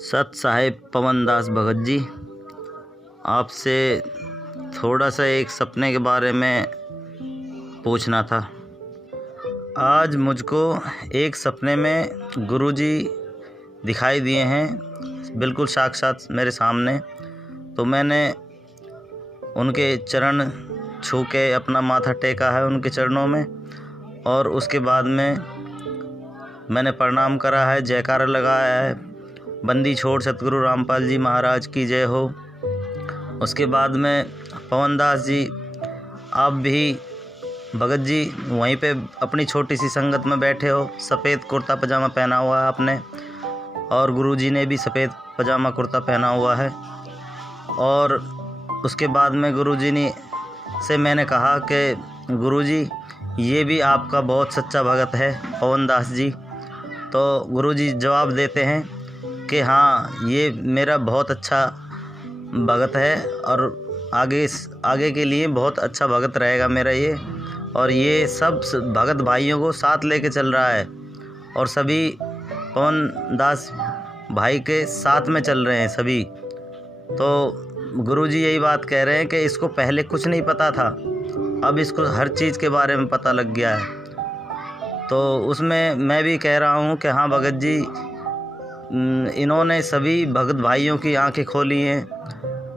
सत साहेब पवन दास भगत जी, आपसे थोड़ा सा एक सपने के बारे में पूछना था। आज मुझको एक सपने में गुरुजी दिखाई दिए हैं, बिल्कुल साक्षात मेरे सामने। तो मैंने उनके चरण छू के अपना माथा टेका है उनके चरणों में, और उसके बाद में मैंने प्रणाम करा है, जयकारा लगाया है, बंदी छोड़ सतगुरु रामपाल जी महाराज की जय हो। उसके बाद में पवन दास जी, आप भी भगत जी वहीं पे अपनी छोटी सी संगत में बैठे हो, सफ़ेद कुर्ता पजामा पहना हुआ है आपने, और गुरुजी ने भी सफ़ेद पजामा कुर्ता पहना हुआ है। और उसके बाद में गुरुजी ने से मैंने कहा कि गुरुजी ये भी आपका बहुत सच्चा भगत है पवन दास जी। तो गुरुजी जवाब देते हैं कि हाँ, ये मेरा बहुत अच्छा भगत है और आगे के लिए बहुत अच्छा भगत रहेगा मेरा ये। और ये सब भगत भाइयों को साथ लेके चल रहा है और सभी पवन दास भाई के साथ में चल रहे हैं सभी। तो गुरुजी यही बात कह रहे हैं कि इसको पहले कुछ नहीं पता था, अब इसको हर चीज़ के बारे में पता लग गया है। तो उसमें मैं भी कह रहा हूँ कि हाँ भगत जी, इन्होंने सभी भगत भाइयों की आंखें खोली हैं।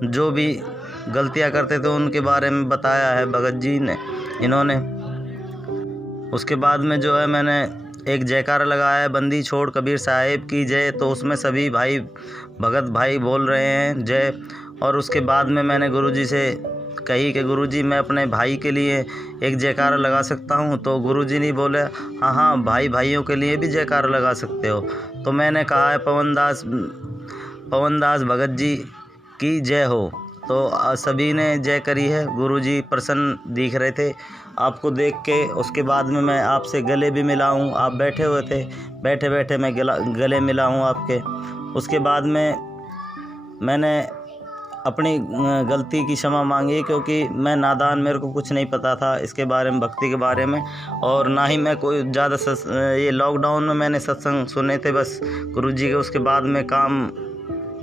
जो भी गलतियां करते थे उनके बारे में बताया है भगत जी ने इन्होंने। उसके बाद में जो है मैंने एक जयकारा लगाया है, बंदी छोड़ कबीर साहिब की जय। तो उसमें सभी भाई भगत भाई बोल रहे हैं जय। और उसके बाद में मैंने गुरुजी से कही कि गुरुजी मैं अपने भाई के लिए एक जयकारा लगा सकता हूं। तो गुरुजी ने बोले हाँ हाँ, भाई भाइयों के लिए भी जयकारा लगा सकते हो। तो मैंने कहा है पवन दास भगत जी की जय हो। तो सभी ने जय करी है। गुरुजी प्रसन्न दिख रहे थे आपको देख के। उसके बाद में मैं आपसे गले भी मिला हूँ, आप बैठे हुए थे, बैठे बैठे मैं गले मिला हूँ आपके। उसके बाद में मैंने अपनी गलती की क्षमा मांगी, क्योंकि मैं नादान, मेरे को कुछ नहीं पता था इसके बारे में, भक्ति के बारे में। और ना ही मैं कोई ज़्यादा ये लॉकडाउन में मैंने सत्संग सुने थे बस गुरुजी के। उसके बाद में काम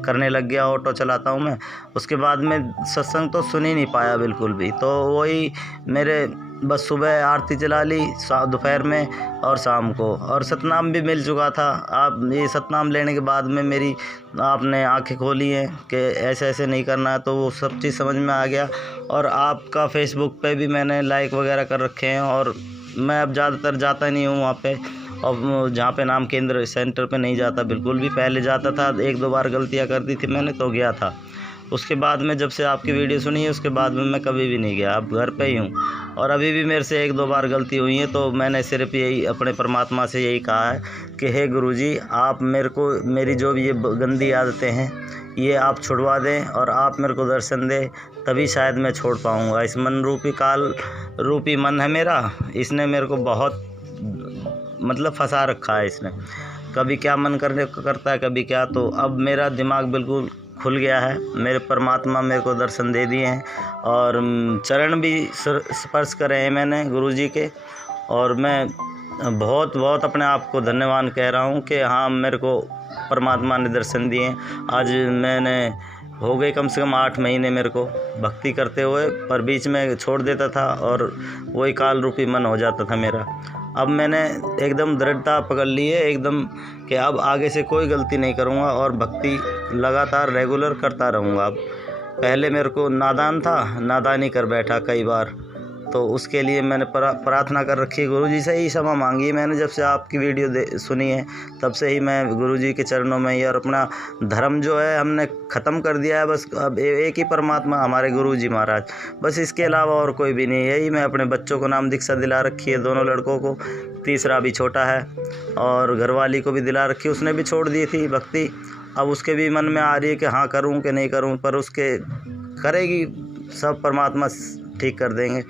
करने लग गया, ऑटो चलाता हूँ मैं। उसके बाद में सत्संग तो सुन ही नहीं पाया बिल्कुल भी। तो वही मेरे बस सुबह आरती चला ली, दोपहर में और शाम को, और सतनाम भी मिल चुका था। आप ये सतनाम लेने के बाद में मेरी आपने आंखें खोली हैं कि ऐसे ऐसे नहीं करना है, तो वो सब चीज़ समझ में आ गया। और आपका फेसबुक पे भी मैंने लाइक वगैरह कर रखे हैं। और मैं अब ज़्यादातर जाता नहीं हूँ वहाँ पे, और जहाँ पे नाम केंद्र सेंटर पे नहीं जाता बिल्कुल भी। पहले जाता था, एक दो बार गलतियाँ कर दी थी मैंने तो गया था। उसके बाद में जब से आपकी वीडियो सुनी है उसके बाद में मैं कभी भी नहीं गया, अब घर पे ही हूँ। और अभी भी मेरे से एक दो बार गलती हुई है, तो मैंने सिर्फ यही अपने परमात्मा से यही कहा है कि हे गुरुजी, आप मेरे को मेरी जो भी ये गंदी आदतें हैं ये आप छुड़वा दें और आप मेरे को दर्शन दें, तभी शायद मैं छोड़ पाऊँगा। इस मन रूपी काल रूपी मन है मेरा, इसने मेरे को बहुत मतलब फंसा रखा है इसने। कभी क्या मन करता है, कभी क्या। तो अब मेरा दिमाग बिल्कुल खुल गया है, मेरे परमात्मा मेरे को दर्शन दे दिए हैं और चरण भी स्पर्श करे हैं मैंने गुरुजी के। और मैं बहुत बहुत अपने आप को धन्यवाद कह रहा हूँ कि हाँ, मेरे को परमात्मा ने दर्शन दिए हैं। आज मैंने हो गए कम से कम 8 महीने मेरे को भक्ति करते हुए, पर बीच में छोड़ देता था और वही काल रूपी मन हो जाता था मेरा। अब मैंने एकदम दृढ़ता पकड़ ली है एकदम कि अब आगे से कोई गलती नहीं करूँगा और भक्ति लगातार रेगुलर करता रहूँगा। अब पहले मेरे को नादान था, नादानी कर बैठा कई बार, तो उसके लिए मैंने प्रार्थना कर रखी है गुरुजी से ही क्षमा मांगी है मैंने। जब से आपकी वीडियो सुनी है तब से ही मैं गुरुजी के चरणों में ही, और अपना धर्म जो है हमने ख़त्म कर दिया है। बस अब एक ही परमात्मा हमारे गुरुजी महाराज, बस इसके अलावा और कोई भी नहीं। यही मैं अपने बच्चों को नाम दीक्षा दिला रखी है, दोनों लड़कों को, तीसरा भी छोटा है, और घरवाली को भी दिला रखी, उसने भी छोड़ दी थी भक्ति। अब उसके भी मन में आ रही है कि हाँ करूँ कि नहीं करूँ, पर उसके करेगी, सब परमात्मा ठीक कर देंगे।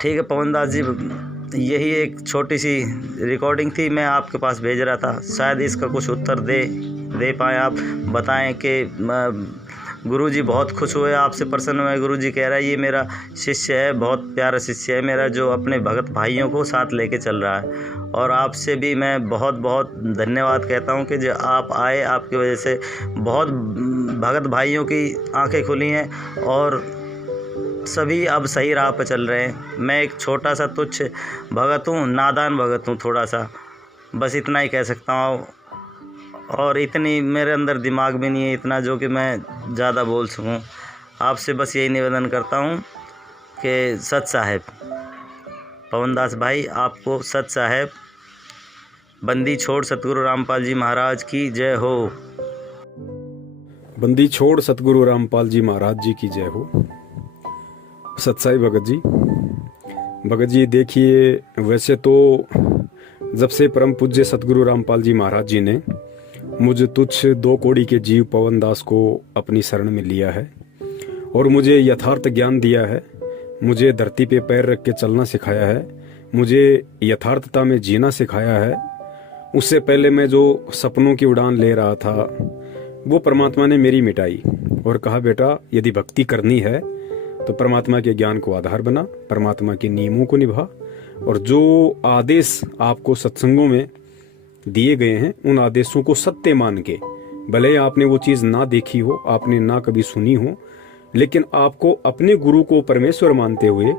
ठीक है पवन दास जी, यही एक छोटी सी रिकॉर्डिंग थी, मैं आपके पास भेज रहा था। शायद इसका कुछ उत्तर दे पाएँ आप, बताएं कि गुरुजी बहुत खुश हुए, आपसे प्रसन्न हुए। गुरुजी कह रहा है ये मेरा शिष्य है, बहुत प्यारा शिष्य है मेरा, जो अपने भगत भाइयों को साथ लेके चल रहा है। और आपसे भी मैं बहुत बहुत धन्यवाद कहता हूँ कि जो आप आए, आपकी वजह से बहुत भगत भाइयों की आंखें खुली हैं और सभी अब सही राह पर चल रहे हैं। मैं एक छोटा सा तुच्छ भगत हूँ, नादान भगत हूँ थोड़ा सा, बस इतना ही कह सकता हूँ। और इतनी मेरे अंदर दिमाग भी नहीं है इतना जो कि मैं ज़्यादा बोल सकूँ। आपसे बस यही निवेदन करता हूँ कि सत साहेब पवन दास भाई, आपको सत साहेब बंदी छोड़ सतगुरु रामपाल जी महाराज की जय हो। बंदी छोड़ सतगुरु रामपाल जी महाराज जी की जय हो। सत्साई भगत जी देखिए, वैसे तो जब से परम पूज्य सतगुरु रामपाल जी महाराज जी ने मुझे तुच्छ 2 कौड़ी के जीव पवन दास को अपनी शरण में लिया है और मुझे यथार्थ ज्ञान दिया है, मुझे धरती पे पैर रख के चलना सिखाया है, मुझे यथार्थता में जीना सिखाया है। उससे पहले मैं जो सपनों की उड़ान ले रहा था वो परमात्मा ने मेरी मिटाई और कहा बेटा यदि भक्ति करनी है तो परमात्मा के ज्ञान को आधार बना, परमात्मा के नियमों को निभा और जो आदेश आपको सत्संगों में दिए गए हैं उन आदेशों को सत्य मान के, भले आपने वो चीज ना देखी हो, आपने ना कभी सुनी हो, लेकिन आपको अपने गुरु को परमेश्वर मानते हुए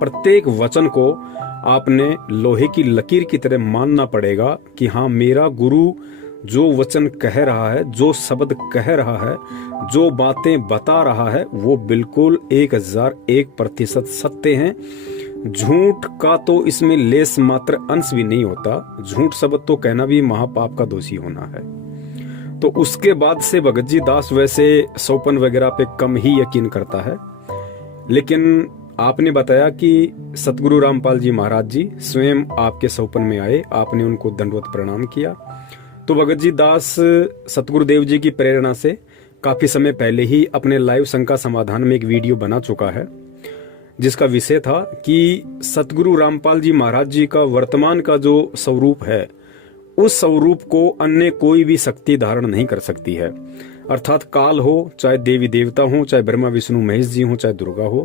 प्रत्येक वचन को आपने लोहे की लकीर की तरह मानना पड़ेगा कि हाँ, मेरा गुरु जो वचन कह रहा है, जो शब्द कह रहा है, जो बातें बता रहा है वो बिल्कुल 1001% सत्य हैं। झूठ का तो इसमें लेस मात्र अंश भी नहीं होता। झूठ शब्द तो कहना भी महापाप का दोषी होना है। तो उसके बाद से भगत जी दास वैसे सौपन वगैरह पे कम ही यकीन करता है, लेकिन आपने बताया कि सतगुरु रामपाल जी महाराज जी स्वयं आपके सौपन में आए, आपने उनको दंडवत प्रणाम किया। तो भगत जी दास सतगुरुदेव जी की प्रेरणा से काफी समय पहले ही अपने लाइव शंका समाधान में एक वीडियो बना चुका है, जिसका विषय था कि सतगुरु रामपाल जी महाराज जी का वर्तमान का जो स्वरूप है उस स्वरूप को अन्य कोई भी शक्ति धारण नहीं कर सकती है। अर्थात काल हो, चाहे देवी देवता हो, चाहे ब्रह्मा विष्णु महेश जी हो, चाहे दुर्गा हो,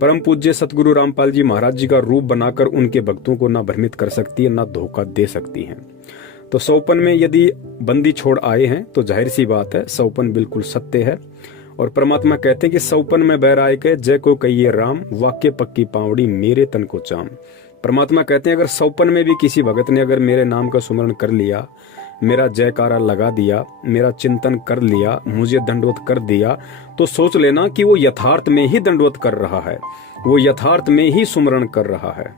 परम पूज्य सतगुरु रामपाल जी महाराज जी का रूप बनाकर उनके भक्तों को ना भ्रमित कर सकती है, ना धोखा दे सकती है। तो सौपन में यदि बंदी छोड़ आए हैं तो जाहिर सी बात है सौपन बिल्कुल सत्य है। और परमात्मा कहते हैं कि सौपन में बैराय के जय को कहिए राम, वाक्य पक्की पावड़ी मेरे तन को चाम। परमात्मा कहते हैं अगर सौपन में भी किसी भगत ने अगर मेरे नाम का सुमरण कर लिया, मेरा जयकारा लगा दिया, मेरा चिंतन कर लिया, मुझे दंडवत कर दिया, तो सोच लेना कि वो यथार्थ में ही दंडवत कर रहा है, वो यथार्थ में ही सुमरण कर रहा है।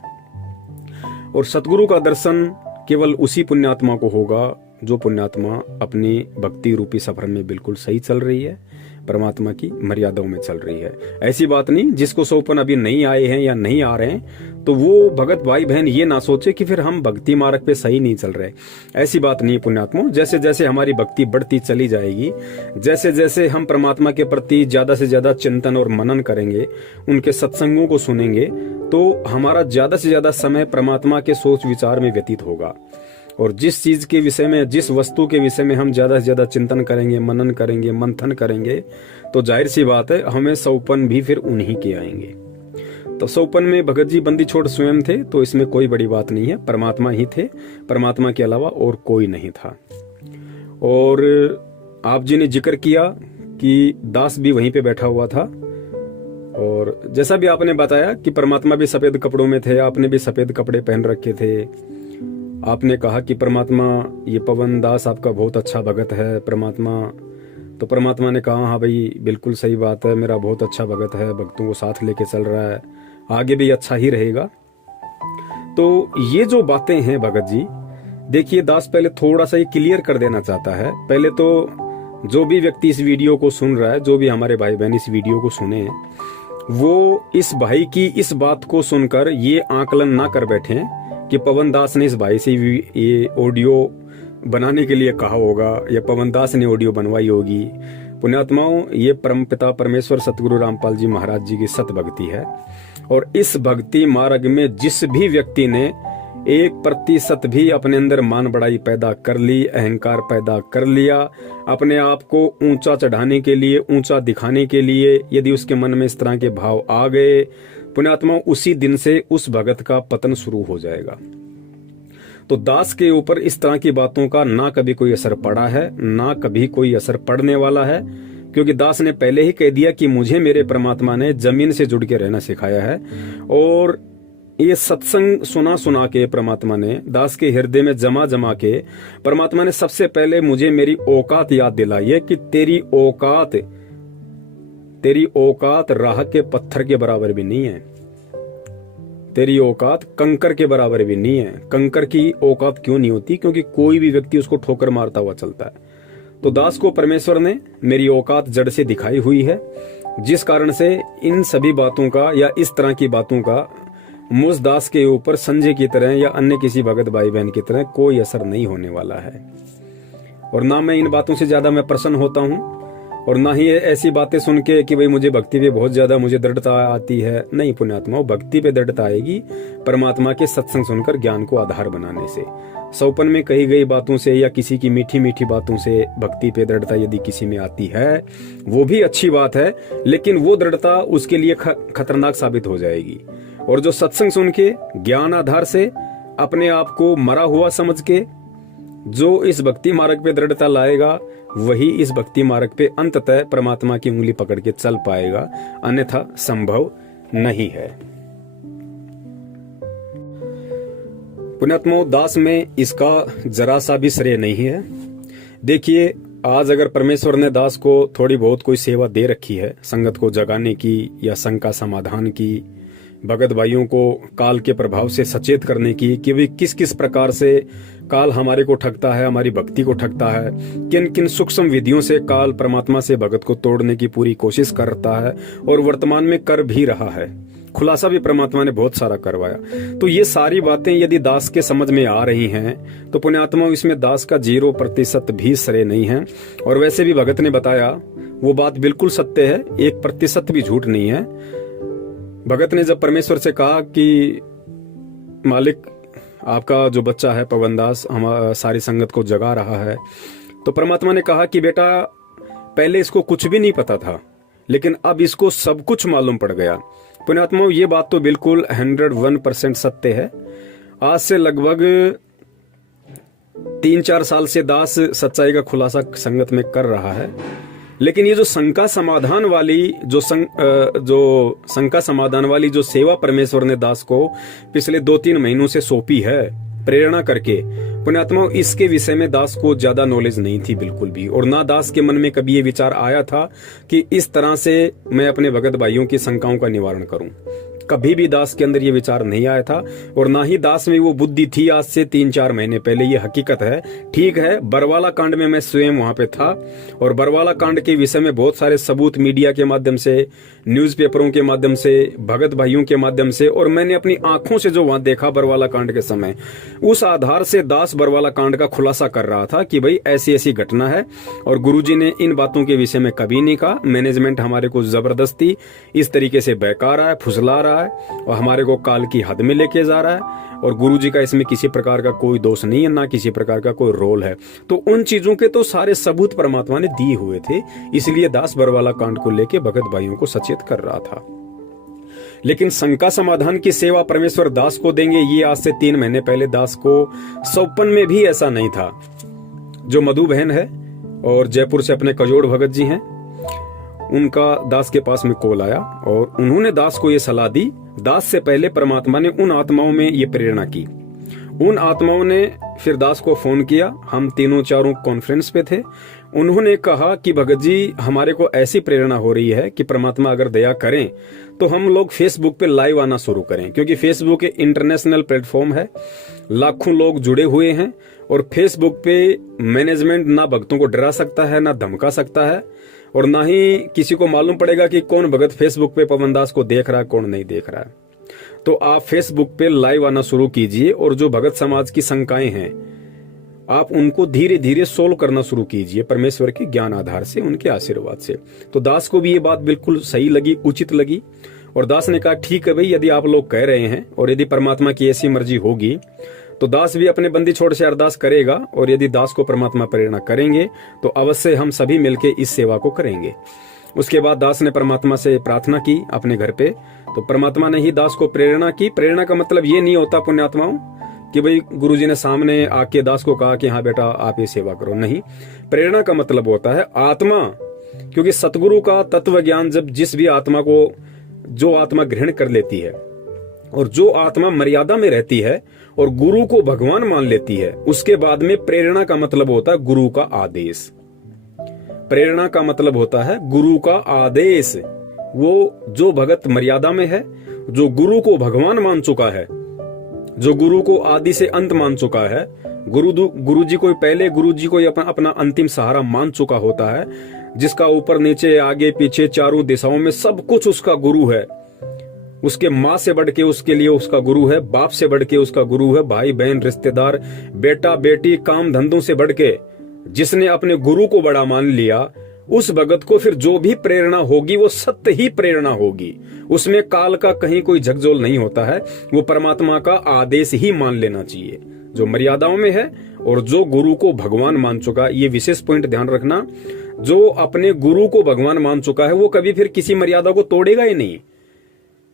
और सतगुरु का दर्शन केवल उसी पुण्यात्मा को होगा जो पुण्यात्मा अपनी भक्ति रूपी सफर में बिल्कुल सही चल रही है, परमात्मा की मर्यादाओं में चल रही है। ऐसी बात नहीं जिसको सौपन अभी नहीं आए हैं या नहीं आ रहे हैं तो वो भगत भाई बहन ये ना सोचे कि फिर हम भक्ति मार्ग पे सही नहीं चल रहे। ऐसी बात नहीं पुण्यात्मा, जैसे जैसे हमारी भक्ति बढ़ती चली जाएगी, जैसे जैसे हम परमात्मा के प्रति ज्यादा से ज्यादा चिंतन और मनन करेंगे, उनके सत्संगों को सुनेंगे, तो हमारा ज्यादा से ज्यादा समय परमात्मा के सोच विचार में व्यतीत होगा। और जिस चीज के विषय में, जिस वस्तु के विषय में हम ज्यादा से ज्यादा चिंतन करेंगे, मनन करेंगे, मंथन करेंगे, तो जाहिर सी बात है हमें सौपन भी फिर उन्हीं के आएंगे। तो सौपन में भगत जी बंदी छोड़ स्वयं थे, तो इसमें कोई बड़ी बात नहीं है, परमात्मा ही थे, परमात्मा के अलावा और कोई नहीं था। और आप जी ने जिक्र किया कि दास भी वहीं पे बैठा हुआ था, और जैसा भी आपने बताया कि परमात्मा भी सफेद कपड़ों में थे, आपने भी सफेद कपड़े पहन रखे थे। आपने कहा कि परमात्मा ये पवन दास आपका बहुत अच्छा भगत है परमात्मा। तो परमात्मा ने कहा हाँ भाई बिल्कुल सही बात है, मेरा बहुत अच्छा भगत है, भक्तों को साथ लेके चल रहा है, आगे भी अच्छा ही रहेगा। तो ये जो बातें हैं भगत जी, देखिए दास पहले थोड़ा सा ये क्लियर कर देना चाहता है। पहले तो जो भी व्यक्ति इस वीडियो को सुन रहा है, जो भी हमारे भाई बहन इस वीडियो को सुने, वो इस भाई की इस बात को सुनकर ये आकलन ना कर बैठे कि पवन दास ने इस भाई से ये ऑडियो बनाने के लिए कहा होगा या पवन दास ने ऑडियो बनवाई होगी। पुण्यात्माओं, ये परमपिता परमेश्वर सतगुरु रामपाल जी महाराज जी की सत भक्ति है, और इस भक्ति मार्ग में जिस भी व्यक्ति ने 1% भी अपने अंदर मान बड़ाई पैदा कर ली, अहंकार पैदा कर लिया, अपने आप को ऊंचा चढ़ाने के लिए, ऊंचा दिखाने के लिए यदि उसके मन में इस तरह के भाव आ गए, पुण्यात्मा, उसी दिन से उस भगत का पतन शुरू हो जाएगा। तो दास के ऊपर इस तरह की बातों का ना कभी कोई असर पड़ा है, ना कभी कोई असर पड़ने वाला है, क्योंकि दास ने पहले ही कह दिया कि मुझे मेरे परमात्मा ने जमीन से जुड़ के रहना सिखाया है। और ये सत्संग सुना सुना के परमात्मा ने दास के हृदय में जमा जमा के परमात्मा ने सबसे पहले मुझे मेरी औकात याद दिलाई है कि तेरी औकात राह के पत्थर के बराबर भी नहीं है, तेरी औकात कंकर के बराबर भी नहीं है। कंकर की औकात क्यों नहीं होती? क्योंकि कोई भी व्यक्ति उसको ठोकर मारता हुआ चलता है। तो दास को परमेश्वर ने मेरी औकात जड़ से दिखाई हुई है, जिस कारण से इन सभी बातों का या इस तरह की बातों का मुझ दास के ऊपर संजय की तरह या अन्य किसी भगत भाई बहन की तरह कोई असर नहीं होने वाला है। और ना मैं इन बातों से ज्यादा मैं प्रसन्न होता हूं, और ना ही ऐसी बातें सुन के कि भाई मुझे भक्ति पे बहुत ज्यादा मुझे दृढ़ता आती है। नहीं पुण्यात्मा, भक्ति पे दृढ़ता आएगी परमात्मा के सत्संग सुनकर, ज्ञान को आधार बनाने से। सौपन में कही गई बातों से या किसी की मीठी मीठी बातों से भक्ति पे दृढ़ता यदि किसी में आती है, वो भी अच्छी बात है, लेकिन वो दृढ़ता उसके लिए खतरनाक साबित हो जाएगी। और जो सत्संग सुन के ज्ञान आधार से अपने आप को मरा हुआ समझ के जो इस भक्ति मार्ग पे दृढ़ता लाएगा, वही इस भक्ति मार्ग पे अंततः परमात्मा की उंगली पकड़ के चल पाएगा, अन्यथा संभव नहीं है। पुण्यात्मो, दास में इसका जरा सा भी श्रेय नहीं है। देखिए, आज अगर परमेश्वर ने दास को थोड़ी बहुत कोई सेवा दे रखी है, संगत को जगाने की या शंका समाधान की, भगत भाइयों को काल के प्रभाव से सचेत करने की कि वे किस किस प्रकार से काल हमारे को ठगता है, हमारी भक्ति को ठगता है, किन किन सूक्ष्म विधियों से काल परमात्मा से भगत को तोड़ने की पूरी कोशिश करता है और वर्तमान में कर भी रहा है। खुलासा भी परमात्मा ने बहुत सारा करवाया। तो ये सारी बातें यदि दास के समझ में आ रही हैं तो पुण्यात्मा, इसमें दास का 0% भी श्रेय नहीं है। और वैसे भी भगत ने बताया वो बात बिल्कुल सत्य है, 1% भी झूठ नहीं है। भगत ने जब परमेश्वर से कहा कि मालिक, आपका जो बच्चा है पवन दास हमारी सारी संगत को जगा रहा है, तो परमात्मा ने कहा कि बेटा, पहले इसको कुछ भी नहीं पता था, लेकिन अब इसको सब कुछ मालूम पड़ गया। पुण्यात्मा, ये बात तो बिल्कुल 101% सत्य है। आज से लगभग 3-4 साल से दास सच्चाई का खुलासा संगत में कर रहा है, लेकिन ये जो शंका समाधान वाली जो शंका समाधान वाली जो सेवा परमेश्वर ने दास को पिछले 2-3 महीनों से सौंपी है प्रेरणा करके, पुण्यात्मा, इसके विषय में दास को ज्यादा नॉलेज नहीं थी बिल्कुल भी। और ना दास के मन में कभी ये विचार आया था कि इस तरह से मैं अपने भगत भाइयों की शंकाओं का निवारण करूं। कभी भी दास के अंदर ये विचार नहीं आया था, और ना ही दास में वो बुद्धि थी आज से 3-4 महीने पहले। ये हकीकत है। ठीक है, बरवाला कांड में मैं स्वयं वहां पे था, और बरवाला कांड के विषय में बहुत सारे सबूत मीडिया के माध्यम से, न्यूज़पेपरों के माध्यम से, भगत भाइयों के माध्यम से, और मैंने अपनी आंखों से जो वहां देखा बरवाला कांड के समय, उस आधार से दास बरवाला कांड का खुलासा कर रहा था कि भाई ऐसी ऐसी घटना है। और गुरुजी ने इन बातों के विषय में कभी नहीं कहा। मैनेजमेंट हमारे को जबरदस्ती इस तरीके से बहका रहा है, फुसला रहा है, और हमारे को काल की हद में लेके जा रहा है। और गुरुजी का इसमें किसी प्रकार का कोई दोष नहीं है, ना किसी प्रकार का कोई रोल है। तो उन चीजों के तो सारे सबूत परमात्मा ने दिए हुए थे, इसलिए दास बरवाला कांड को लेके भगत भाइयों को सचेत कर रहा था। लेकिन शंका समाधान की सेवा परमेश्वर दास को देंगे, ये आज से 3 महीने पहले दास को सौपन में भी ऐसा नहीं था। जो मधु बहन है और जयपुर से अपने कजोड़ भगत जी हैं, उनका दास के पास में कॉल आया और उन्होंने दास को ये सलाह दी। दास से पहले परमात्मा ने उन आत्माओं में ये प्रेरणा की। उन आत्माओं ने फिर दास को फोन किया। हम 3-4 कॉन्फ्रेंस पे थे। उन्होंने कहा कि भगत जी, हमारे को ऐसी प्रेरणा हो रही है कि परमात्मा अगर दया करें तो हम लोग फेसबुक पे लाइव आना शुरू करें, क्योंकि फेसबुक एक इंटरनेशनल प्लेटफॉर्म है, लाखों लोग जुड़े हुए हैं। और फेसबुक पे मैनेजमेंट ना भक्तों को डरा सकता है, ना धमका सकता है, और ना ही किसी को मालूम पड़ेगा कि कौन भगत फेसबुक पे पवन दास को देख रहा है, कौन नहीं देख रहा है। तो आप फेसबुक पे लाइव आना शुरू कीजिए, और जो भगत समाज की शंकाएं हैं आप उनको धीरे धीरे सोल्व करना शुरू कीजिए, परमेश्वर के ज्ञान आधार से, उनके आशीर्वाद से। तो दास को भी ये बात बिल्कुल सही लगी, उचित लगी। और दास ने कहा ठीक है भाई, यदि आप लोग कह रहे हैं और यदि परमात्मा की ऐसी मर्जी होगी तो दास भी अपने बंदी छोड़ से अरदास करेगा, और यदि दास को परमात्मा प्रेरणा करेंगे तो अवश्य हम सभी मिलके इस सेवा को करेंगे। उसके बाद दास ने परमात्मा से प्रार्थना की अपने घर पे, तो परमात्मा ने ही दास को प्रेरणा की। प्रेरणा का मतलब ये नहीं होता पुण्यात्माओं कि भाई गुरुजी ने सामने आके दास को कहा कि हाँ बेटा आप ये सेवा करो, नहीं। प्रेरणा का मतलब होता है आत्मा, क्योंकि सतगुरु का तत्व ज्ञान जब जिस भी आत्मा को, जो आत्मा ग्रहण कर लेती है और जो आत्मा मर्यादा में रहती है और गुरु को भगवान मान लेती है, उसके बाद में प्रेरणा का मतलब होता है गुरु का आदेश। प्रेरणा का मतलब होता है गुरु का आदेश। वो जो भगत मर्यादा में है, जो गुरु को भगवान मान चुका है, जो गुरु को आदि से अंत मान चुका है, गुरु जी को पहले, गुरु जी को अपना अंतिम सहारा मान चुका होता है, जिसका ऊपर नीचे आगे पीछे चारों दिशाओं में सब कुछ उसका गुरु है। उसके माँ से बढ़ के उसके लिए उसका गुरु है, बाप से बढ़ के उसका गुरु है, भाई बहन रिश्तेदार बेटा बेटी काम धंधों से बढ़ के जिसने अपने गुरु को बड़ा मान लिया, उस भगत को फिर जो भी प्रेरणा होगी वो सत्य ही प्रेरणा होगी। उसमें काल का कहीं कोई झकझोल नहीं होता है, वो परमात्मा का आदेश ही मान लेना चाहिए, जो मर्यादाओं में है और जो गुरु को भगवान मान चुका। ये विशेष पॉइंट ध्यान रखना, जो अपने गुरु को भगवान मान चुका है वो कभी फिर किसी मर्यादा को तोड़ेगा ही नहीं।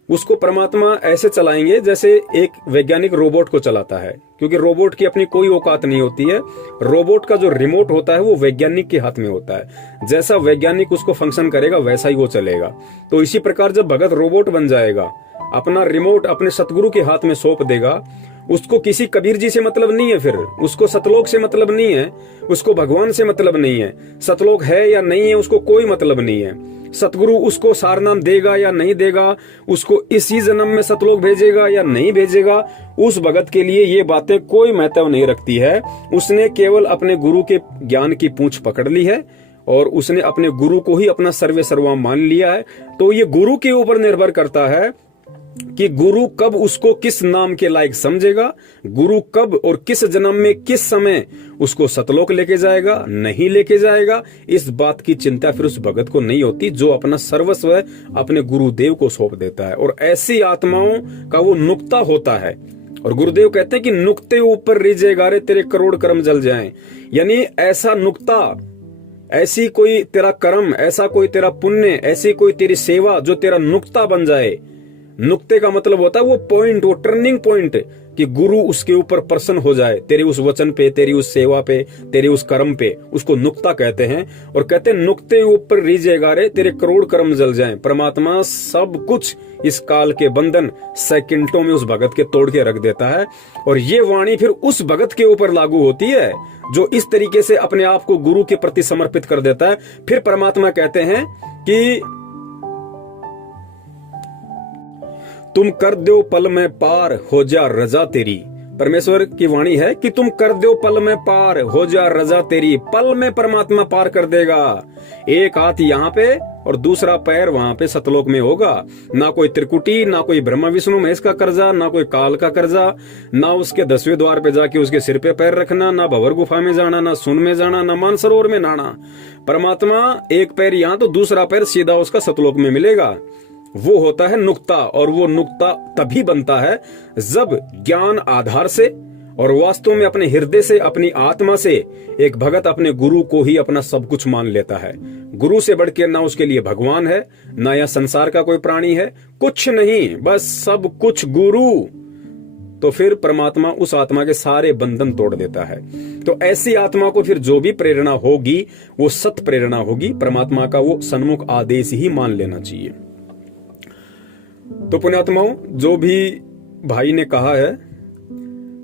उसको परमात्मा ऐसे चलाएंगे जैसे एक वैज्ञानिक रोबोट को चलाता है, क्योंकि रोबोट की अपनी कोई औकात नहीं होती है। रोबोट का जो रिमोट होता है वो वैज्ञानिक के हाथ में होता है। जैसा वैज्ञानिक उसको फंक्शन करेगा वैसा ही वो चलेगा। तो इसी प्रकार जब भगत रोबोट बन जाएगा, अपना रिमोट अपने सतगुरु के हाथ में सौंप देगा, उसको किसी कबीर जी से मतलब नहीं है, फिर उसको सतलोक से मतलब नहीं है, उसको भगवान से मतलब नहीं है, सतलोक है या नहीं है उसको कोई मतलब नहीं है। सतगुरु उसको सारनाम देगा या नहीं देगा, उसको इसी जन्म में सतलोक भेजेगा या नहीं भेजेगा, उस भगत के लिए ये बातें कोई महत्व नहीं रखती है। उसने केवल अपने गुरु के ज्ञान की पूंछ पकड़ ली है और उसने अपने गुरु को ही अपना सर्वे सर्वा मान लिया है। तो ये गुरु के ऊपर निर्भर करता है कि गुरु कब उसको किस नाम के लायक समझेगा, गुरु कब और किस जन्म में किस समय उसको सतलोक लेके जाएगा, नहीं लेके जाएगा, इस बात की चिंता फिर उस भगत को नहीं होती, जो अपना सर्वस्व अपने गुरुदेव को सौंप देता है। और ऐसी आत्माओं का वो नुक्ता होता है। और गुरुदेव कहते हैं कि नुक्ते ऊपर रिझे गारे तेरे करोड़ कर्म जल जाएं। यानी ऐसा नुक्ता, ऐसी कोई तेरा कर्म, ऐसा कोई तेरा पुण्य, ऐसी कोई तेरी सेवा जो तेरा नुक्ता बन जाए। नुक्ते का मतलब होता है वो पॉइंट, वो टर्निंग पॉइंट, कि गुरु उसके ऊपर प्रसन्न हो जाए, तेरे उस वचन पे, तेरी उस सेवा पे, तेरे उस कर्म पे, उसको नुक्ता कहते हैं। और कहते हैं नुक्ते ऊपर रीझे गारे तेरे करोड़ कर्म जल जाएं। परमात्मा सब कुछ इस काल के बंधन सेकंडों में उस भगत के तोड़ के रख देता है। और ये वाणी फिर उस भगत के ऊपर लागू होती है जो इस तरीके से अपने आप को गुरु के प्रति समर्पित कर देता है। फिर परमात्मा कहते हैं कि तुम कर दो पल में पार हो जा रजा तेरी। परमेश्वर की वाणी है कि तुम कर दो पल में पार हो जा रजा तेरी। पल में परमात्मा पार कर देगा। एक हाथ यहाँ पे और दूसरा पैर वहां पे सतलोक में होगा। ना कोई त्रिकुटी, ना कोई ब्रह्मा विष्णु महेश का कर्जा, ना कोई काल का कर्जा, ना उसके 10वें द्वार पे जाके उसके सिर पे पैर रखना, ना भंवर गुफा में जाना, ना सुन में जाना, ना मानसरोवर में नहाना। परमात्मा एक पैर यहाँ तो दूसरा पैर सीधा उसका सतलोक में मिलेगा। वो होता है नुक्ता। और वो नुक्ता तभी बनता है जब ज्ञान आधार से और वास्तव में अपने हृदय से, अपनी आत्मा से एक भगत अपने गुरु को ही अपना सब कुछ मान लेता है। गुरु से बढ़ के ना उसके लिए भगवान है, ना या संसार का कोई प्राणी है, कुछ नहीं, बस सब कुछ गुरु। तो फिर परमात्मा उस आत्मा के सारे बंधन तोड़ देता है। तो ऐसी आत्मा को फिर जो भी प्रेरणा होगी वो सत प्रेरणा होगी। परमात्मा का वो सन्मुख आदेश ही मान लेना चाहिए। तो पुण्यात्माओं, जो भी भाई ने कहा है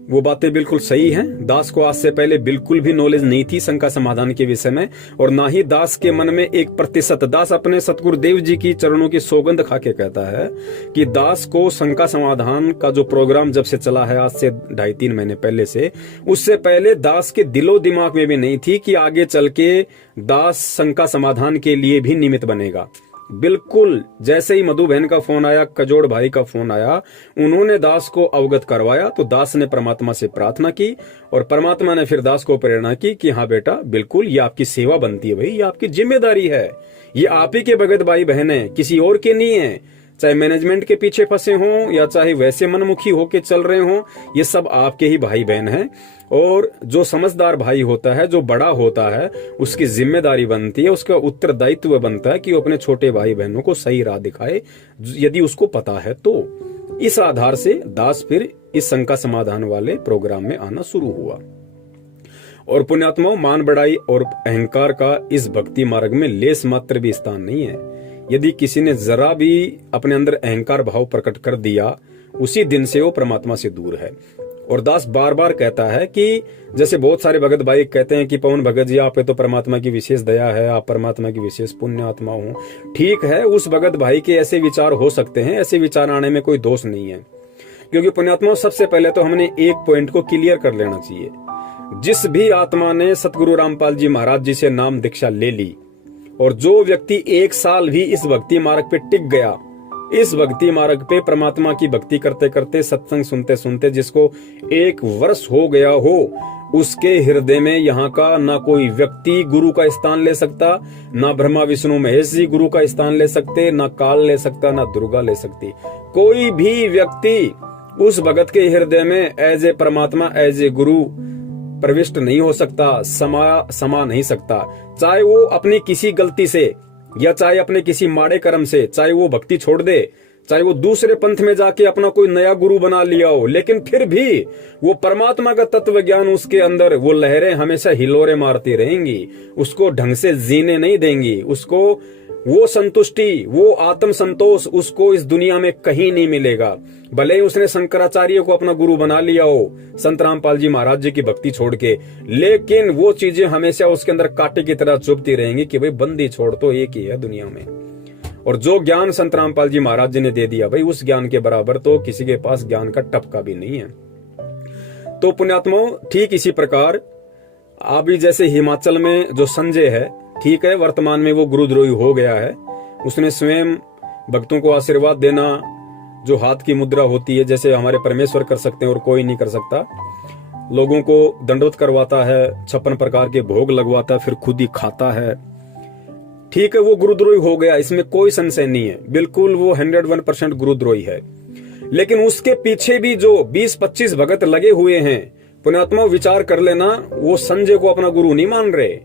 वो बातें बिल्कुल सही हैं। दास को आज से पहले बिल्कुल भी नॉलेज नहीं थी शंका समाधान के विषय में, और ना ही दास के मन में 1%। दास अपने सतगुरुदेव जी की चरणों की सौगंध खा के कहता है कि दास को शंका समाधान का जो प्रोग्राम जब से चला है आज से 2.5-3 महीने पहले से, उससे पहले दास के दिलो दिमाग में भी नहीं थी कि आगे चल के दास शंका समाधान के लिए भी निमित्त बनेगा। बिल्कुल जैसे ही मधु बहन का फोन आया, कजोड़ भाई का फोन आया, उन्होंने दास को अवगत करवाया, तो दास ने परमात्मा से प्रार्थना की और परमात्मा ने फिर दास को प्रेरणा की कि हाँ बेटा, बिल्कुल ये आपकी सेवा बनती है भाई, ये आपकी जिम्मेदारी है, ये आप ही के भगत भाई बहन है, किसी और के नहीं है। चाहे मैनेजमेंट के पीछे फंसे हों या चाहे वैसे मनमुखी होके चल रहे हों, ये सब आपके ही भाई बहन हैं। और जो समझदार भाई होता है, जो बड़ा होता है, उसकी जिम्मेदारी बनती है, उसका उत्तरदायित्व बनता है कि वो अपने छोटे भाई बहनों को सही राह दिखाए, यदि उसको पता है तो। इस आधार से दास फिर इस शंका समाधान वाले प्रोग्राम में आना शुरू हुआ। और पुण्यात्माओं, मान बढ़ाई और अहंकार का इस भक्ति मार्ग में लेस मात्र भी स्थान नहीं है। यदि किसी ने जरा भी अपने अंदर अहंकार भाव प्रकट कर दिया, उसी दिन से वो परमात्मा से दूर है। और दास बार बार कहता है कि जैसे बहुत सारे भगत भाई कहते हैं कि पवन भगत जी, आप पे तो परमात्मा की विशेष दया है, आप परमात्मा की विशेष पुण्य आत्मा हो। ठीक है, उस भगत भाई के ऐसे विचार हो सकते हैं, ऐसे विचार आने में कोई दोष नहीं है। क्योंकि पुण्यात्मा, सबसे पहले तो हमने एक पॉइंट को क्लियर कर लेना चाहिए। जिस भी आत्मा ने सतगुरु रामपाल जी महाराज जी से नाम दीक्षा ले ली, और जो व्यक्ति 1 साल भी इस भक्ति मार्ग पे टिक गया, इस भक्ति मार्ग पे परमात्मा की भक्ति करते करते, सत्संग सुनते सुनते जिसको 1 वर्ष हो गया हो, उसके हृदय में यहाँ का ना कोई व्यक्ति गुरु का स्थान ले सकता, ना ब्रह्मा विष्णु महेश जी गुरु का स्थान ले सकते, ना काल ले सकता, ना दुर्गा ले सकती। कोई भी व्यक्ति उस भगत के हृदय में एज ए परमात्मा, एज ए गुरु प्रविष्ट नहीं हो सकता, समा नहीं सकता। चाहे वो अपनी किसी गलती से या चाहे अपने किसी माड़े कर्म से, चाहे वो भक्ति छोड़ दे, चाहे वो दूसरे पंथ में जाके अपना कोई नया गुरु बना लिया हो, लेकिन फिर भी वो परमात्मा का तत्व ज्ञान उसके अंदर, वो लहरें हमेशा हिलोरे मारती रहेंगी, उसको ढंग से जीने नहीं देंगी, उसको वो संतुष्टि, वो आत्म संतोष उसको इस दुनिया में कहीं नहीं मिलेगा। भले ही उसने शंकराचार्य को अपना गुरु बना लिया हो, संत रामपाल जी महाराज जी की भक्ति छोड़ के, लेकिन वो चीजें हमेशा उसके अंदर कांटे की तरह चुभती रहेंगी कि भाई बंदी छोड़ तो एक ही है दुनिया में। और जो ज्ञान संत रामपाल जी महाराज जी ने दे दिया, भाई उस ज्ञान के बराबर तो किसी के पास ज्ञान का टपका भी नहीं है। तो पुण्यात्माओं, ठीक इसी प्रकार अभी जैसे हिमाचल में जो संजय है, ठीक है, वर्तमान में वो गुरुद्रोही हो गया है। उसने स्वयं भक्तों को आशीर्वाद देना, जो हाथ की मुद्रा होती है, जैसे हमारे परमेश्वर कर सकते हैं और कोई नहीं कर सकता, लोगों को दंडवत करवाता है, 56 प्रकार के भोग लगवाता है, फिर खुद ही खाता है। ठीक है, वो गुरुद्रोही हो गया, इसमें कोई संशय नहीं है, बिल्कुल वो 101% गुरुद्रोही है। लेकिन उसके पीछे भी जो 20-25 भगत लगे हुए हैं, पुण्यात्मा विचार कर लेना, वो संजय को अपना गुरु नहीं मान रहे।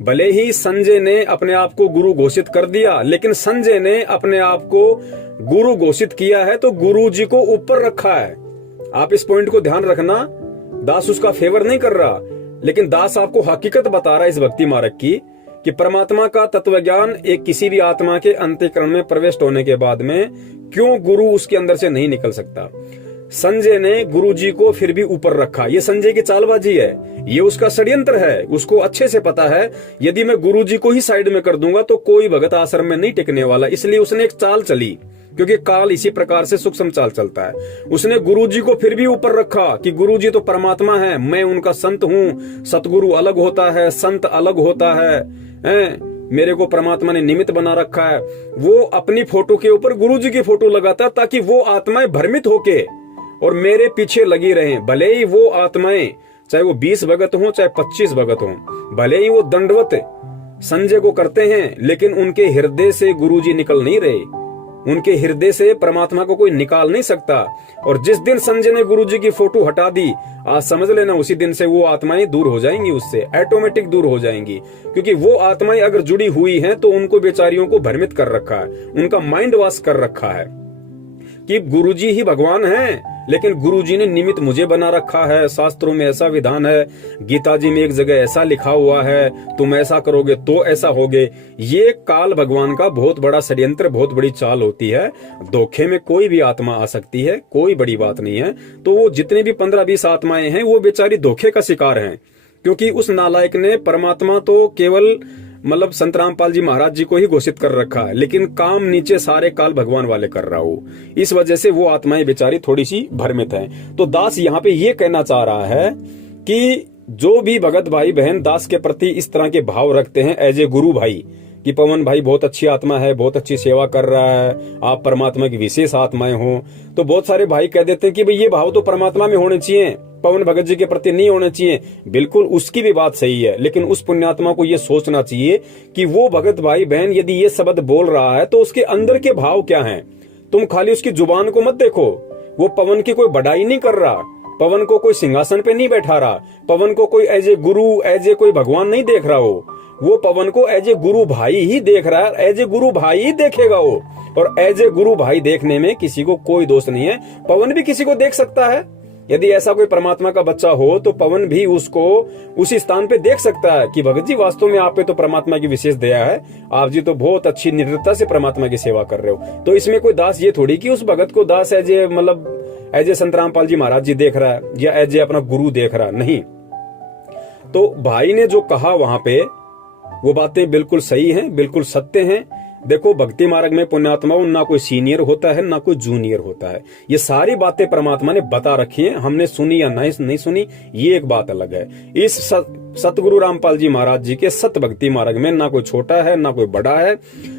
भले ही संजय ने अपने आप को गुरु घोषित कर दिया, लेकिन संजय ने अपने आप को गुरु घोषित किया है तो गुरु जी को ऊपर रखा है। आप इस पॉइंट को ध्यान रखना। दास उसका फेवर नहीं कर रहा, लेकिन दास आपको हकीकत बता रहा है इस भक्ति मार्ग की, कि परमात्मा का तत्व ज्ञान एक किसी भी आत्मा के अंतःकरण में प्रविष्ट होने के बाद में क्यों गुरु उसके अंदर से नहीं निकल सकता। संजय ने गुरु जी को फिर भी ऊपर रखा। ये संजय की चालबाजी है, ये उसका षड्यंत्र है। उसको अच्छे से पता है यदि मैं गुरु जी को ही साइड में कर दूंगा तो कोई भगत आश्रम में नहीं टिकने वाला। इसलिए उसने एक चाल चली, क्योंकि काल इसी प्रकार से सूक्ष्म चाल चलता है। उसने गुरु जी को फिर भी ऊपर रखा कि गुरु जी तो परमात्मा है, मैं उनका संत हूँ। सतगुरु अलग होता है, संत अलग होता है, मेरे को परमात्मा ने निमित्त बना रखा है। वो अपनी फोटो के ऊपर गुरु जी की फोटो लगाता ताकि वो आत्माएं भ्रमित होके और मेरे पीछे लगी रहें। भले ही वो आत्माएं, चाहे वो 20 भगत हों चाहे 25 भगत हों, भले ही वो दंडवत संजय को करते हैं, लेकिन उनके हृदय से गुरुजी निकल नहीं रहे। उनके हृदय से परमात्मा को कोई निकाल नहीं सकता। और जिस दिन संजय ने गुरुजी की फोटो हटा दी, आज समझ लेना उसी दिन से वो आत्माएं दूर हो जाएंगी, उससे ऑटोमेटिक दूर हो जाएंगी। क्योंकि वो आत्माएं अगर जुड़ी हुई हैं तो उनको बेचारियों को भ्रमित कर रखा है, उनका माइंड वॉश कर रखा है कि गुरुजी ही भगवान हैं, लेकिन गुरुजी ने निमित्त मुझे बना रखा है। शास्त्रों में ऐसा विधान है, गीता जी में एक जगह ऐसा लिखा हुआ है, तुम ऐसा करोगे तो ऐसा होगे। ये काल भगवान का बहुत बड़ा षड्यंत्र, बहुत बड़ी चाल होती है। धोखे में कोई भी आत्मा आ सकती है, कोई बड़ी बात नहीं है। तो वो जितने भी 15-20 आत्माएं हैं वो बेचारी धोखे का शिकार हैं, क्योंकि उस नालायक ने परमात्मा तो केवल मतलब संत रामपाल जी महाराज जी को ही घोषित कर रखा है, लेकिन काम नीचे सारे काल भगवान वाले कर रहा हो। इस वजह से वो आत्माएं बेचारी थोड़ी सी भ्रमित हैं। तो दास यहाँ पे ये कहना चाह रहा है कि जो भी भगत भाई बहन दास के प्रति इस तरह के भाव रखते हैं एज ए गुरु भाई, कि पवन भाई बहुत अच्छी आत्मा है, बहुत अच्छी सेवा कर रहा है, आप परमात्मा की विशेष आत्माएं हो, तो बहुत सारे भाई कह देते हैं कि भाई ये भाव तो परमात्मा में होने चाहिए, पवन भगत जी के प्रति नहीं होने चाहिए। बिल्कुल उसकी भी बात सही है, लेकिन उस पुण्यात्मा को ये सोचना चाहिए कि वो भगत भाई बहन यदि ये शब्द बोल रहा है तो उसके अंदर के भाव क्या हैं। तुम खाली उसकी जुबान को मत देखो, वो पवन की कोई बड़ाई नहीं कर रहा, पवन को कोई सिंहासन पे नहीं बैठा रहा, पवन को कोई as a Guru, as a कोई भगवान नहीं देख रहा हो, वो पवन को एज ए गुरु भाई ही देख रहा है, एज ए गुरु भाई ही देखेगा वो। और एज ए गुरु भाई देखने में किसी को कोई दोष नहीं है, पवन भी किसी को देख सकता है। यदि ऐसा कोई परमात्मा का बच्चा हो तो पवन भी उसको उसी स्थान पे देख सकता है कि भगत जी वास्तव में आप पे तो परमात्मा की विशेष दया है, आप जी तो बहुत अच्छी निर्भरता से परमात्मा की सेवा कर रहे हो। तो इसमें कोई दास ये थोड़ी कि उस भगत को दास एज ए मतलब एज ए संत रामपाल जी महाराज जी देख रहा है या एज ए अपना गुरु देख रहा है, नहीं। तो भाई ने जो कहा वहां पे वो बातें बिल्कुल सही हैं, बिल्कुल सत्य हैं। देखो भक्ति मार्ग में पुण्यात्माओं ना कोई सीनियर होता है ना कोई जूनियर होता है, ये सारी बातें परमात्मा ने बता रखी हैं, हमने सुनी या नहीं सुनी ये एक बात अलग है। इस सतगुरु रामपाल जी महाराज जी के सत भक्ति मार्ग में ना कोई छोटा है ना कोई बड़ा है,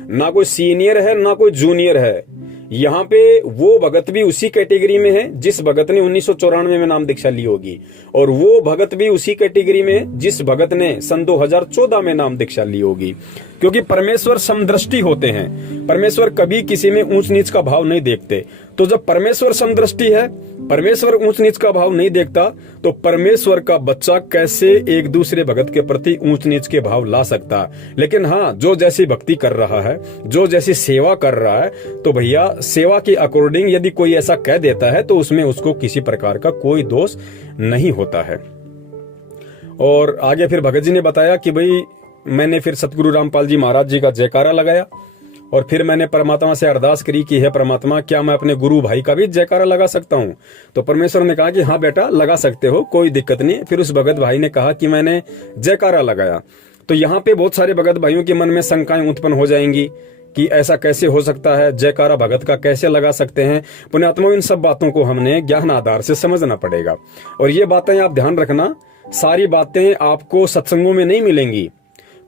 ना कोई सीनियर है ना कोई जूनियर है। यहाँ पे वो भगत भी उसी कैटेगरी में है जिस भगत ने 1994 में नाम दीक्षा ली होगी, और वो भगत भी उसी कैटेगरी में है जिस भगत ने सन 2014 में नाम दीक्षा ली होगी। क्योंकि परमेश्वर समदृष्टि होते हैं, परमेश्वर कभी किसी में ऊंच नीच का भाव नहीं देखते। तो जब परमेश्वर समदृष्टि है, परमेश्वर ऊंच नीच का भाव नहीं देखता, तो परमेश्वर का बच्चा कैसे एक दूसरे भगत के प्रति ऊंच नीच के भाव ला सकता। लेकिन हाँ, जो जैसी भक्ति कर रहा है, जो जैसी सेवा कर रहा है, तो भैया सेवा के अकॉर्डिंग यदि कोई ऐसा कह देता है तो उसमें उसको किसी प्रकार का कोई दोष नहीं होता है। और आगे फिर भगत जी ने बताया कि भाई मैंने फिर सतगुरु रामपाल जी महाराज जी का जयकारा लगाया और फिर मैंने परमात्मा से अरदास करी कि हे परमात्मा, क्या मैं अपने गुरु भाई का भी जयकारा लगा सकता हूँ? तो परमेश्वर ने कहा कि हाँ बेटा लगा सकते हो, कोई दिक्कत नहीं। फिर उस भगत भाई ने कहा कि मैंने जयकारा लगाया। तो यहाँ पे बहुत सारे भगत भाइयों के मन में शंकाएं उत्पन्न हो जाएंगी कि ऐसा कैसे हो सकता है, जयकारा भगत का कैसे लगा सकते हैं। पुण्यात्माओं, इन सब बातों को हमने ज्ञान आधार से समझना पड़ेगा। और ये बातें आप ध्यान रखना, सारी बातें आपको सत्संगों में नहीं मिलेंगी।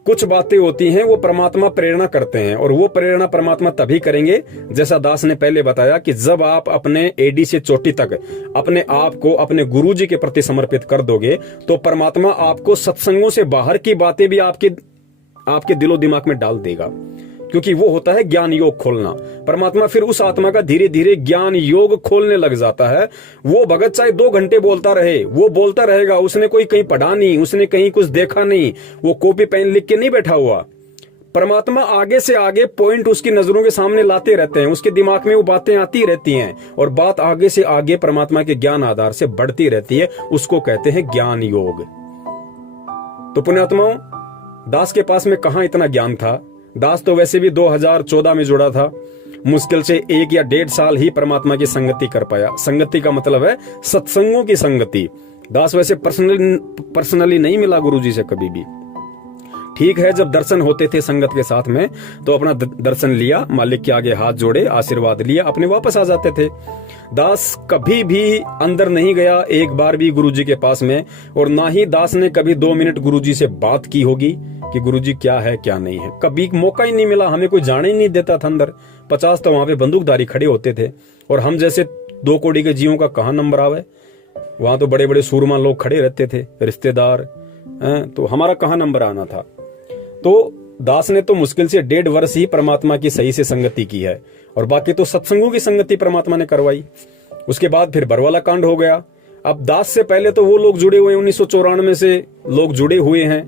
कुछ बातें होती हैं वो परमात्मा प्रेरणा करते हैं, और वो प्रेरणा परमात्मा तभी करेंगे जैसा दास ने पहले बताया कि जब आप अपने एडी से चोटी तक अपने आप को अपने गुरुजी के प्रति समर्पित कर दोगे तो परमात्मा आपको सत्संगों से बाहर की बातें भी आपके दिलो दिमाग में डाल देगा, क्योंकि वो होता है ज्ञान योग खोलना। परमात्मा फिर उस आत्मा का धीरे धीरे ज्ञान योग खोलने लग जाता है। वो भगत चाहे 2 घंटे बोलता रहे, वो बोलता रहेगा, उसने कोई कहीं पढ़ा नहीं, उसने कहीं कुछ देखा नहीं, वो कॉपी पेन लिख के नहीं बैठा हुआ। परमात्मा आगे से आगे पॉइंट उसकी नजरों के सामने लाते रहते हैं, उसके दिमाग में वो बातें आती रहती हैं और बात आगे से आगे परमात्मा के ज्ञान आधार से बढ़ती रहती है। उसको कहते हैं ज्ञान योग। तो पुण्यात्माओं, दास के पास में कहां इतना ज्ञान था। दास तो वैसे भी 2014 में जुड़ा था, मुश्किल से 1 या 1.5 साल ही परमात्मा की संगति कर पाया। संगति का मतलब है सत्संगों की संगति। दास वैसे पर्सनली नहीं मिला गुरुजी से कभी भी। ठीक है, जब दर्शन होते थे संगत के साथ में तो अपना दर्शन लिया, मालिक के आगे हाथ जोड़े, आशीर्वाद लिया, अपने वापस आ जाते थे। दास कभी भी अंदर नहीं गया एक बार भी गुरुजी के पास में, और ना ही दास ने कभी 2 मिनट गुरुजी से बात की होगी कि गुरुजी क्या है क्या नहीं है। कभी मौका ही नहीं मिला, हमें कोई जाने ही नहीं देता था अंदर। 50 तो वहां पे बंदूकधारी खड़े होते थे, और हम जैसे 2 कौड़ी के जीवों का कहां नंबर आवे। वहां तो बड़े बड़े सूरमा लोग खड़े रहते थे, रिश्तेदार, तो हमारा कहां नंबर आना था। तो दास ने तो मुश्किल से 1.5 वर्ष ही परमात्मा की सही से संगति की है, और बाकी तो सत्संगों की संगति परमात्मा ने करवाई। उसके बाद फिर बरवाला कांड हो गया। अब दास से पहले तो वो लोग जुड़े हुए हैं, 1994 से लोग जुड़े हुए हैं।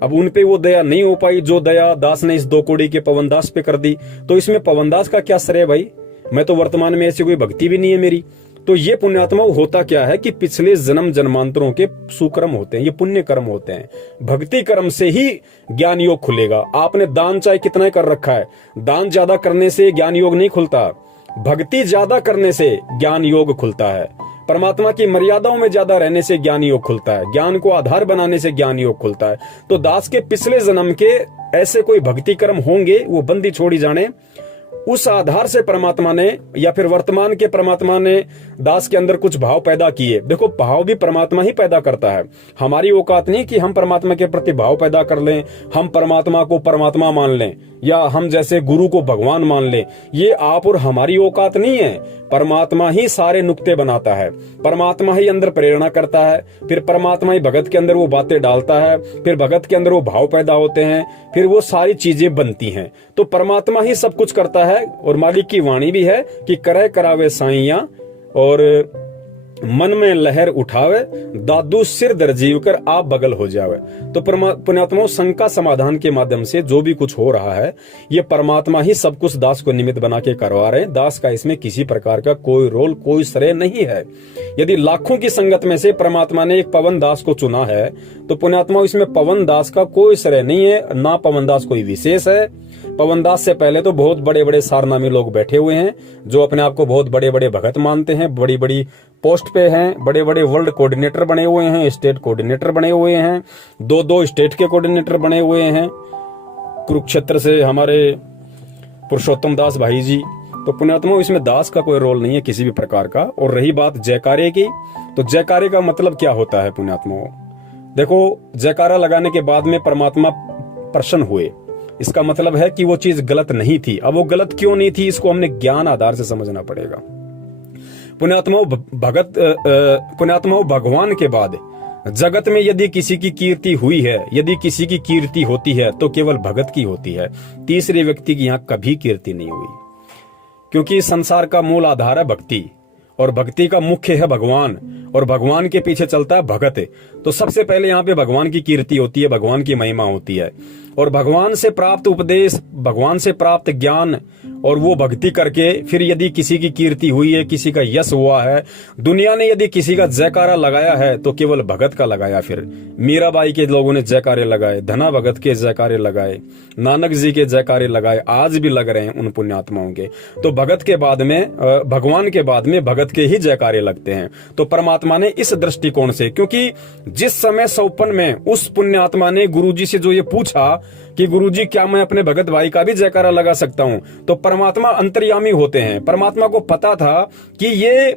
अब उन पे वो दया नहीं हो पाई जो दया दास ने इस 2 कौड़ी के पवनदास पे कर दी। तो इसमें पवनदास का क्या श्रेय भाई? मैं तो वर्तमान में ऐसी कोई भक्ति भी नहीं है मेरी। तो ये पुण्यात्मा होता क्या है कि पिछले जन्म जन्मांतरों के सुकर्म होते हैं, ये पुण्य कर्म होते हैं। भक्ति कर्म से ही ज्ञान योग खुलेगा। आपने दान चाहे कितना कर रखा है, दान ज्यादा करने से ज्ञान योग नहीं खुलता, भक्ति ज्यादा करने से ज्ञान योग खुलता है। परमात्मा की मर्यादाओं में ज्यादा रहने से ज्ञान योग खुलता है, ज्ञान को आधार बनाने से ज्ञान योग खुलता है। तो दास के पिछले जन्म के ऐसे कोई भक्ति कर्म होंगे, वो बंदी छोड़ी जाने, उस आधार से परमात्मा ने या फिर वर्तमान के परमात्मा ने दास के अंदर कुछ भाव पैदा किए। देखो, भाव भी परमात्मा ही पैदा करता है, हमारी औकात नहीं कि हम परमात्मा के प्रति भाव पैदा कर लें, हम परमात्मा को परमात्मा मान लें या हम जैसे गुरु को भगवान मान लें। ये आप और हमारी औकात नहीं है। परमात्मा ही सारे नुक्ते बनाता है, परमात्मा ही अंदर प्रेरणा करता है, फिर परमात्मा ही भगत के अंदर वो बातें डालता है, फिर भगत के अंदर वो भाव पैदा होते हैं, फिर वो सारी चीजें बनती हैं। तो परमात्मा ही सब कुछ करता है। है और मालिक की वाणी भी है कि करे करावे साइया और मन में लहर उठावे, दादू सिर दर्जीव कर आप बगल हो जावे। तो पुण्यात्माओं, शंका समाधान के माध्यम से जो भी कुछ हो रहा है ये परमात्मा ही सब कुछ दास को निमित्त बना के करवा रहे हैं। दास का इसमें किसी प्रकार का कोई रोल, कोई श्रेय नहीं है। यदि लाखों की संगत में से परमात्मा ने एक पवन दास को चुना है तो पुण्यात्माओं, इसमें पवन दास का कोई श्रेय नहीं है, ना पवन दास कोई विशेष है। पवन दास से पहले तो बहुत बड़े बड़े सारनामी लोग बैठे हुए हैं जो अपने आप को बहुत बड़े बड़े भगत मानते हैं, बड़ी बड़ी पोस्ट पे हैं, बड़े बड़े वर्ल्ड कोऑर्डिनेटर बने हुए हैं, स्टेट कोऑर्डिनेटर बने हुए हैं, दो स्टेट के कोऑर्डिनेटर बने हुए हैं। कुरुक्षेत्र से हमारे पुरुषोत्तम दास भाई जी। तो पुण्यात्माओं, इसमें दास का कोई रोल नहीं है किसी भी प्रकार का। और रही बात जयकारे की, तो जयकारे का मतलब क्या होता है पुण्यात्माओं? देखो, जयकारा लगाने के बाद में परमात्मा प्रसन्न हुए, इसका मतलब है कि वो चीज गलत नहीं थी। अब वो गलत क्यों नहीं थी, इसको हमने ज्ञान आधार से समझना पड़ेगा। पुण्यात्माओं, भगवान के बाद जगत में यदि किसी की कीर्ति हुई है, यदि किसी की कीर्ति होती है तो केवल भगत की होती है। तीसरे व्यक्ति की यहाँ कभी कीर्ति नहीं हुई, क्योंकि संसार का मूल आधार है भक्ति और भक्ति का मुख्य है भगवान और भगवान के पीछे चलता है भगत। तो सबसे पहले यहाँ पे भगवान की कीर्ति होती है, भगवान की महिमा होती है और भगवान से प्राप्त उपदेश, भगवान से प्राप्त ज्ञान और वो भक्ति करके फिर यदि किसी की कीर्ति हुई है, किसी का यश हुआ है, दुनिया ने यदि किसी का जयकारा लगाया है तो केवल भगत का लगाया। फिर मीराबाई के लोगों ने जयकारे लगाए, धना भगत के जयकारे लगाए, नानक जी के जयकारे लगाए, आज भी लग रहे हैं उन पुण्यात्माओं के। तो भगत के बाद में, भगवान के बाद में भगत के ही जयकारे लगते हैं। तो परमात्मा ने इस दृष्टिकोण से, क्योंकि जिस समय 54 में उस पुण्यात्मा ने गुरुजी से जो ये पूछा कि गुरुजी क्या मैं अपने भगत भाई का भी जयकारा लगा सकता हूं, तो परमात्मा अंतर्यामी होते हैं। परमात्मा को पता था कि ये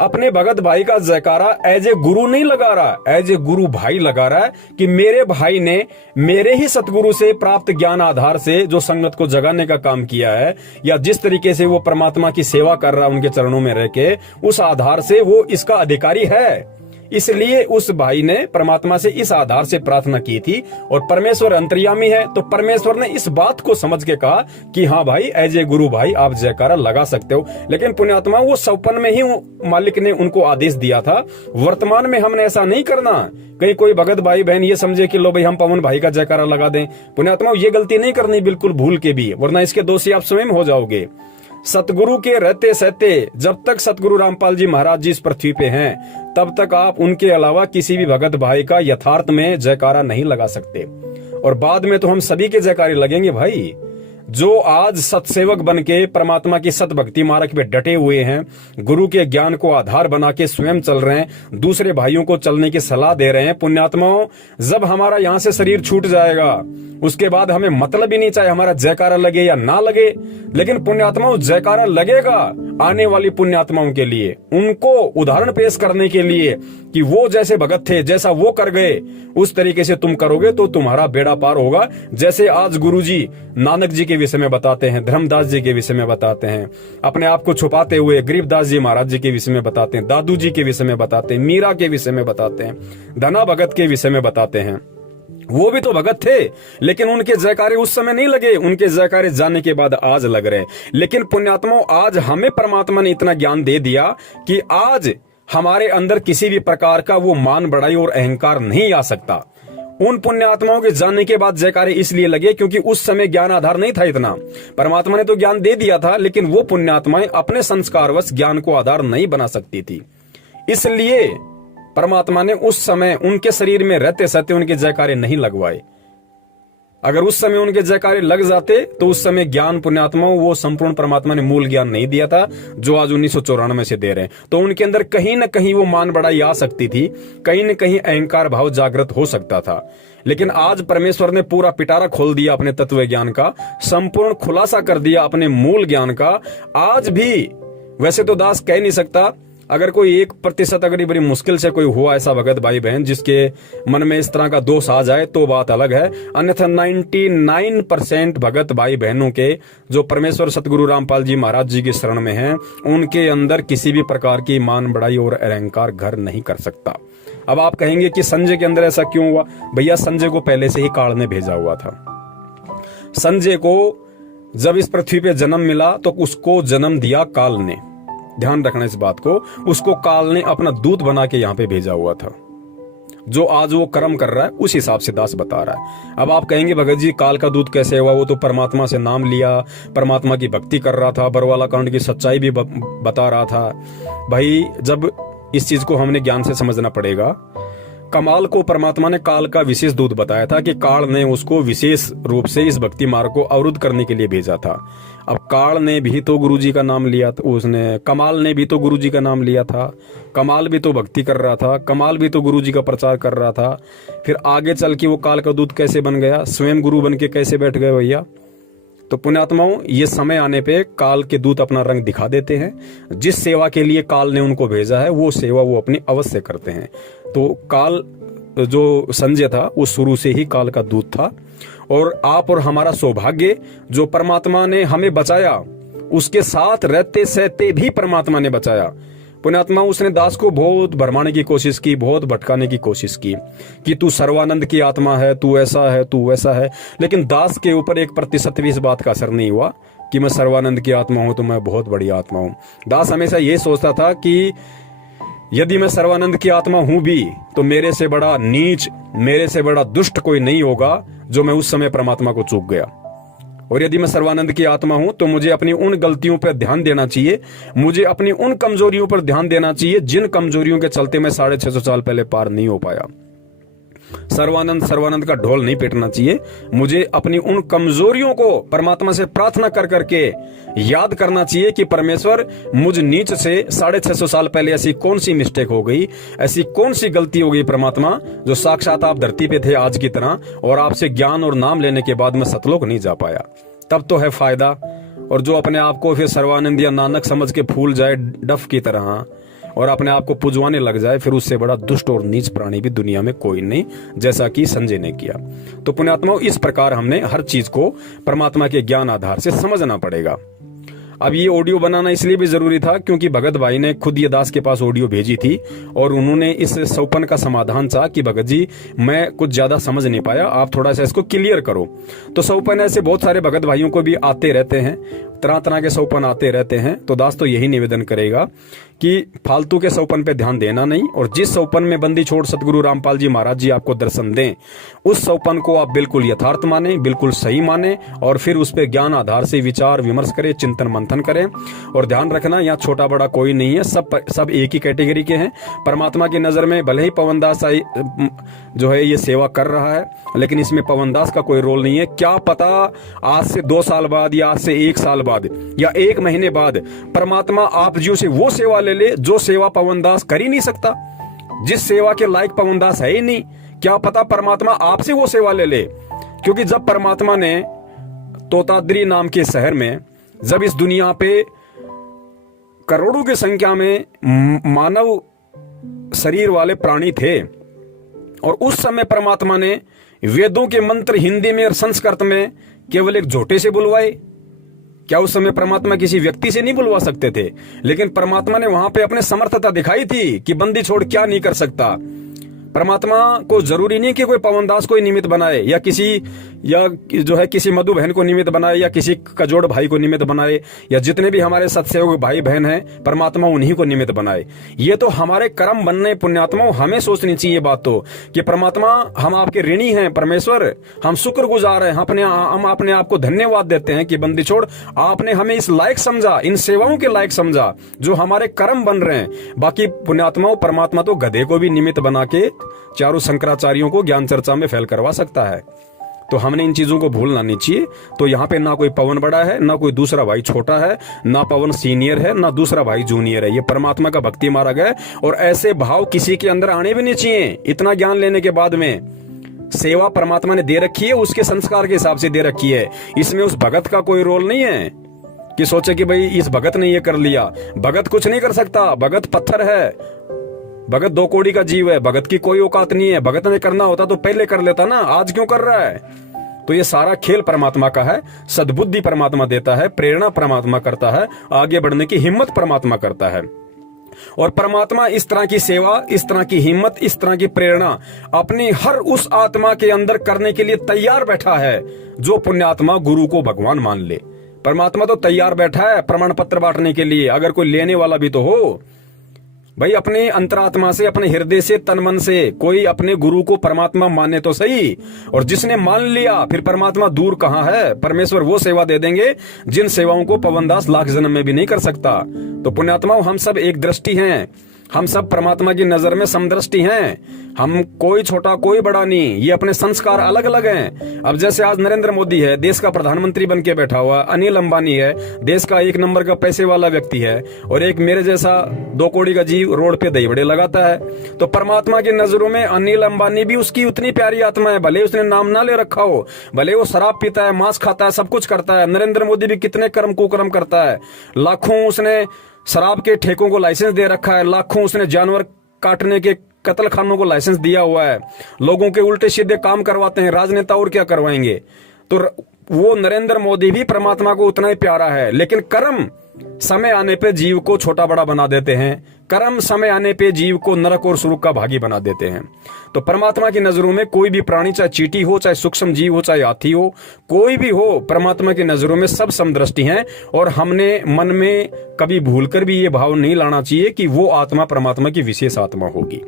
अपने भगत भाई का जयकारा एज ए गुरु नहीं लगा रहा, एज ए गुरु भाई लगा रहा है कि मेरे भाई ने मेरे ही सतगुरु से प्राप्त ज्ञान आधार से जो संगत को जगाने का काम किया है, या जिस तरीके से वो परमात्मा की सेवा कर रहा है उनके चरणों में रह के, उस आधार से वो इसका अधिकारी है। इसलिए उस भाई ने परमात्मा से इस आधार से प्रार्थना की थी और परमेश्वर अंतर्यामी है, तो परमेश्वर ने इस बात को समझ के कहा कि हाँ भाई, एज ए गुरु भाई आप जयकारा लगा सकते हो। लेकिन पुण्यात्मा, वो 54 में ही मालिक ने उनको आदेश दिया था। वर्तमान में हमने ऐसा नहीं करना, कहीं कोई भगत भाई बहन ये समझे कि लो भाई हम पवन भाई का जयकारा लगा दें। पुण्यात्मा, ये गलती नहीं करनी बिल्कुल भूल के भी, वरना इसके दोषी आप स्वयं हो जाओगे। सतगुरु के रहते सहते, जब तक सतगुरु रामपाल जी महाराज जी इस पृथ्वी पे हैं, तब तक आप उनके अलावा किसी भी भगत भाई का यथार्थ में जयकारा नहीं लगा सकते। और बाद में तो हम सभी के जयकारे लगेंगे भाई। जो आज सतसेवक बन के परमात्मा की सत भक्ति मार्ग पे डटे हुए हैं, गुरु के ज्ञान को आधार बना के स्वयं चल रहे हैं, दूसरे भाइयों को चलने की सलाह दे रहे हैं। पुण्यात्माओं, जब हमारा यहाँ से शरीर छूट जाएगा उसके बाद हमें मतलब ही नहीं चाहे हमारा जयकारा लगे या ना लगे, लेकिन पुण्यात्माओं जयकारा लगेगा आने वाली पुण्यात्माओं के लिए, उनको उदाहरण पेश करने के लिए कि वो जैसे भगत थे, जैसा वो कर गए, उस तरीके से तुम करोगे तो तुम्हारा बेड़ा पार होगा। जैसे आज गुरुजी नानक जी के विषय में बताते हैं, धर्मदास जी के विषय में बताते हैं, अपने आप को छुपाते हुए गरीबदास जी महाराज जी के विषय में बताते हैं, दादू जी के विषय में बताते हैं, मीरा के विषय में बताते हैं, धना भगत के विषय में बताते हैं। वो भी तो भगत थे, लेकिन उनके जयकारे उस समय नहीं लगे, उनके जयकारे जाने के बाद आज लग रहे। लेकिन पुण्यात्माओं, आज हमें परमात्मा ने इतना ज्ञान दे दिया कि आज हमारे अंदर किसी भी प्रकार का वो मान बढ़ाई और अहंकार नहीं आ सकता। उन पुण्यात्माओं के जाने के बाद जयकारे इसलिए लगे क्योंकि उस समय ज्ञान आधार नहीं था इतना। परमात्मा ने तो ज्ञान दे दिया था, लेकिन वो पुण्यात्माएं अपने संस्कारवश ज्ञान को आधार नहीं बना सकती थी। इसलिए परमात्मा ने उस समय उनके शरीर में रहते सहते उनके जयकारे नहीं लगवाए। अगर उस समय उनके जयकारे लग जाते तो उस समय ज्ञान पुण्यात्माओं वो संपूर्ण परमात्मा ने मूल ज्ञान नहीं दिया था जो आज 1994 से दे रहे हैं। तो उनके अंदर कहीं न कहीं वो मान बढ़ाई आ सकती थी, कहीं न कहीं अहंकार भाव जागृत हो सकता था। लेकिन आज परमेश्वर ने पूरा पिटारा खोल दिया अपने तत्व ज्ञान का, संपूर्ण खुलासा कर दिया अपने मूल ज्ञान का। आज भी वैसे तो दास कह नहीं सकता, अगर कोई 1% अगर बड़ी मुश्किल से कोई हुआ ऐसा भगत भाई बहन जिसके मन में इस तरह का दोष आ जाए तो बात अलग है, अन्यथा 99% भगत भाई बहनों के जो परमेश्वर सतगुरु रामपाल जी महाराज जी की शरण में हैं, उनके अंदर किसी भी प्रकार की मान बढ़ाई और अहंकार घर नहीं कर सकता। अब आप कहेंगे कि संजय के अंदर ऐसा क्यों हुआ? भैया, संजय को पहले से ही काल ने भेजा हुआ था। संजय को जब इस पृथ्वी पे जन्म मिला तो उसको जन्म दिया काल ने। ध्यान रखना इस बात को, उसको काल ने अपना दूत बना के यहाँ पे भेजा हुआ था। जो आज वो कर्म कर रहा है उस हिसाब से दास बता रहा है। अब आप कहेंगे भगत जी काल का दूत कैसे हुआ, वो तो परमात्मा से नाम लिया, परमात्मा की भक्ति कर रहा था, बरवाला कांड की सच्चाई भी बता रहा था। भाई जब इस चीज को हमने ज्ञान से समझना पड़ेगा। कमाल को परमात्मा ने काल का विशेष दूत बताया था कि काल ने उसको विशेष रूप से इस भक्ति मार्ग को अवरुद्ध करने के लिए भेजा था। अब काल ने भी तो गुरुजी का नाम लिया था, उसने कमाल ने भी तो गुरुजी का नाम लिया था, कमाल भी तो भक्ति कर रहा था, कमाल भी तो गुरुजी का प्रचार कर रहा था। फिर आगे चल के वो काल का दूत कैसे बन गया, स्वयं गुरु बन के कैसे बैठ गए भैया। तो पुण्यात्माओं, ये समय आने पे काल के दूत अपना रंग दिखा देते हैं। जिस सेवा के लिए काल ने उनको भेजा है वो सेवा वो अपनी अवश्य करते हैं। तो काल जो संजय था वो शुरू से ही काल का दूत था। और आप और हमारा सौभाग्य जो परमात्मा ने हमें बचाया, उसके साथ रहते सहते भी परमात्मा ने बचाया। पुण्यात्मा, उसने दास को बहुत भरमाने की कोशिश की, बहुत भटकाने की कोशिश की कि तू सर्वानंद की आत्मा है, तू ऐसा है, तू वैसा है। लेकिन दास के ऊपर 1% भी इस बात का असर नहीं हुआ कि मैं सर्वानंद की आत्मा हूं तो मैं बहुत बड़ी आत्मा हूं। दास हमेशा ये सोचता था कि यदि मैं सर्वानंद की आत्मा हूं भी तो मेरे से बड़ा नीच, मेरे से बड़ा दुष्ट कोई नहीं होगा जो मैं उस समय परमात्मा को चूक गया। और यदि मैं सर्वानंद की आत्मा हूं तो मुझे अपनी उन गलतियों पर ध्यान देना चाहिए, मुझे अपनी उन कमजोरियों पर ध्यान देना चाहिए जिन कमजोरियों के चलते मैं 650 साल पहले पार नहीं हो पाया। सर्वानंद का ढोल नहीं पीटना चाहिए, मुझे अपनी उन कमजोरियों को परमात्मा से प्रार्थना कर करके याद करना चाहिए कि परमेश्वर मुझ नीच से 650 साल पहले ऐसी कौन सी मिस्टेक हो गई, ऐसी कौन सी गलती हो गई परमात्मा, जो साक्षात आप धरती पे थे आज की तरह और आपसे ज्ञान और नाम लेने के बाद मैं सतलोक नहीं जा पाया। तब तो है फायदा। और जो अपने आप को फिर सर्वानंद या नानक समझ के फूल जाए डफ की तरह और अपने आप को पुजवाने लग जाए, फिर उससे बड़ा दुष्ट और नीच प्राणी भी दुनिया में कोई नहीं, जैसा कि संजय ने किया। तो पुण्यात्माओं, इस प्रकार हमने हर चीज को परमात्मा के ज्ञान आधार से समझना पड़ेगा। अब ये ऑडियो बनाना इसलिए भी जरूरी था क्योंकि भगत भाई ने खुद ये दास के पास ऑडियो भेजी थी और उन्होंने इस सौपन का समाधान चाहा कि भगत जी मैं कुछ ज्यादा समझ नहीं पाया, आप थोड़ा सा इसको क्लियर करो। तो सौपन ऐसे बहुत सारे भगत भाइयों को भी आते रहते हैं, तरह तरह के सौपन आते रहते हैं। तो दास तो यही निवेदन करेगा कि फालतू के सौपन पे ध्यान देना नहीं, और जिस सौपन में बंदी छोड़ सतगुरु रामपाल जी महाराज जी आपको दर्शन दें, उस सौपन को आप बिल्कुल यथार्थ माने, बिल्कुल सही माने और फिर उस पे ज्ञान आधार से विचार विमर्श करें, चिंतन मंथन करें। और ध्यान रखना, यहाँ छोटा बड़ा कोई नहीं है, सब एक ही कैटेगरी के हैं। परमात्मा की नजर में भले ही पवनदास जो है ये सेवा कर रहा है, लेकिन इसमें पवनदास का कोई रोल नहीं है। क्या पता आज से 2 साल बाद या आज से 1 साल बाद या 1 महीने बाद परमात्मा आप जियों से वो सेवा ले ले जो सेवा पवनदास कर ही नहीं सकता, जिस सेवा के लायक पवनदास है ही नहीं। क्या पता परमात्मा आपसे वो सेवा ले ले। क्योंकि जब परमात्मा ने तोताद्री नाम के शहर में, जब इस दुनिया पे करोड़ों की संख्या में मानव शरीर वाले प्राणी थे और उस समय परमात्मा ने वेदों के मंत्र हिंदी में और संस्कृत में केवल एक झोटे से बुलवाए। क्या उस समय परमात्मा किसी व्यक्ति से नहीं बुलवा सकते थे? लेकिन परमात्मा ने वहां पे अपने समर्थता दिखाई थी कि बंदी छोड़ क्या नहीं कर सकता। परमात्मा को जरूरी नहीं कि कोई पवनदास को निमित्त बनाए या किसी मधु बहन को निमित्त बनाए या किसी कजोड़ भाई को निमित्त बनाए या जितने भी हमारे सत्सेवक भाई बहन हैं परमात्मा उन्हीं को निमित्त बनाए। ये तो हमारे कर्म बनने पुण्यात्माओं हमें सोचनी चाहिए बात तो कि परमात्मा हम आपके ऋणी हैं, परमेश्वर हम शुक्रगुजार हैं, हम अपने आप को धन्यवाद देते हैं कि बंदी छोड़ आपने हमें इस लायक समझा, इन सेवाओं के लायक समझा जो हमारे कर्म बन रहे हैं। बाकी पुण्यात्माओं परमात्मा तो गधे को भी निमित्त बना के चारों शंकराचार्यों को ज्ञान चर्चा में फेल करवा सकता है। तो हमने इन चीजों को भूलना नहीं चाहिए। तो यहाँ पे ना कोई पवन बड़ा है, ना कोई दूसरा भाई छोटा है, ना पवन सीनियर है, ना दूसरा भाई जूनियर है। ये परमात्मा का भक्ति मार्ग है और ऐसे भाव किसी के अंदर आने भी नहीं चाहिए। इतना ज्ञान लेने के बाद में सेवा परमात्मा ने दे रखी है, उसके संस्कार के हिसाब से दे रखी है। इसमें उस भगत का कोई रोल नहीं है कि सोचे कि भाई इस भगत ने ये कर लिया। भगत कुछ नहीं कर सकता, भगत पत्थर है, भगत 2 कौड़ी का जीव है, भगत की कोई औकात नहीं है। भगत ने करना होता तो पहले कर लेता ना, आज क्यों कर रहा है? तो ये सारा खेल परमात्मा का है। सद्बुद्धि परमात्मा देता है, प्रेरणा परमात्मा करता है, आगे बढ़ने की हिम्मत परमात्मा करता है। और परमात्मा इस तरह की सेवा, इस तरह की हिम्मत, इस तरह की प्रेरणा अपनी हर उस आत्मा के अंदर करने के लिए तैयार बैठा है जो पुण्यात्मा गुरु को भगवान मान ले। परमात्मा तो तैयार बैठा है प्रमाण पत्र बांटने के लिए, अगर कोई लेने वाला भी तो हो। भाई अपने अंतरात्मा से, अपने हृदय से, तन मन से कोई अपने गुरु को परमात्मा माने तो सही। और जिसने मान लिया फिर परमात्मा दूर कहां है। परमेश्वर वो सेवा दे देंगे जिन सेवाओं को पवनदास लाख जन्म में भी नहीं कर सकता। तो पुण्यात्माओं, हम सब एक दृष्टि हैं, हम सब परमात्मा की नजर में समदृष्टि हैं। हम कोई छोटा कोई बड़ा नहीं, ये अपने संस्कार अलग अलग हैं। अब जैसे आज नरेंद्र मोदी है, देश का प्रधानमंत्री बन के बैठा हुआ, अनिल अंबानी है, देश का 1 नंबर का पैसे वाला व्यक्ति है, और एक मेरे जैसा 2 कौड़ी का जीव रोड पे दही बड़े लगाता है। तो परमात्मा की नजरों में अनिल अंबानी भी उसकी उतनी प्यारी आत्मा है, भले उसने नाम ना ले रखा हो, भले वो शराब पीता है, मांस खाता है, सब कुछ करता है। नरेंद्र मोदी भी कितने कर्म कुकर्म करता है, लाखों उसने शराब के ठेकों को लाइसेंस दे रखा है, लाखों उसने जानवर काटने के कत्ल खानों को लाइसेंस दिया हुआ है, लोगों के उल्टे सीधे काम करवाते हैं। राजनेता और क्या करवाएंगे। तो वो नरेंद्र मोदी भी परमात्मा को उतना ही प्यारा है, लेकिन कर्म समय आने पे जीव को छोटा बड़ा बना देते हैं। कर्म समय आने पे जीव को नरक और सुरक का भागी बना देते हैं। तो परमात्मा की नजरों में कोई भी प्राणी, चाहे चींटी हो, चाहे सूक्ष्म जीव हो, चाहे हाथी हो, कोई भी हो, परमात्मा की नजरों में सब समदृष्टि हैं। और हमने मन में कभी भूलकर भी ये भाव नहीं लाना चाहिए कि वो आत्मा परमात्मा की विशेष आत्मा होगी।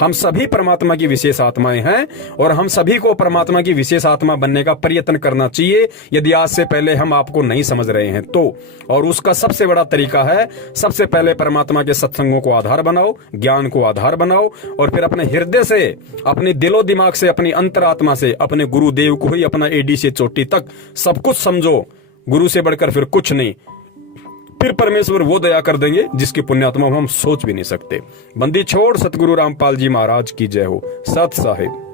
हम सभी परमात्मा की विशेष आत्माएं हैं और हम सभी को परमात्मा की विशेष आत्मा बनने का प्रयत्न करना चाहिए, यदि आज से पहले हम आपको नहीं समझ रहे हैं तो। और उसका सबसे बड़ा तरीका है, सबसे पहले परमात्मा के सत्संगों को आधार बनाओ, ज्ञान को आधार बनाओ, और फिर अपने हृदय से, अपने दिलो दिमाग से, अपनी अंतरात्मा से अपने गुरुदेव को ही अपना एडी से चोटी तक सब कुछ समझो। गुरु से बढ़कर फिर कुछ नहीं। फिर परमेश्वर वो दया कर देंगे जिसकी पुण्यात्मा हम सोच भी नहीं सकते। बंदी छोड़ सतगुरु रामपाल जी महाराज की जय हो। सत साहिब।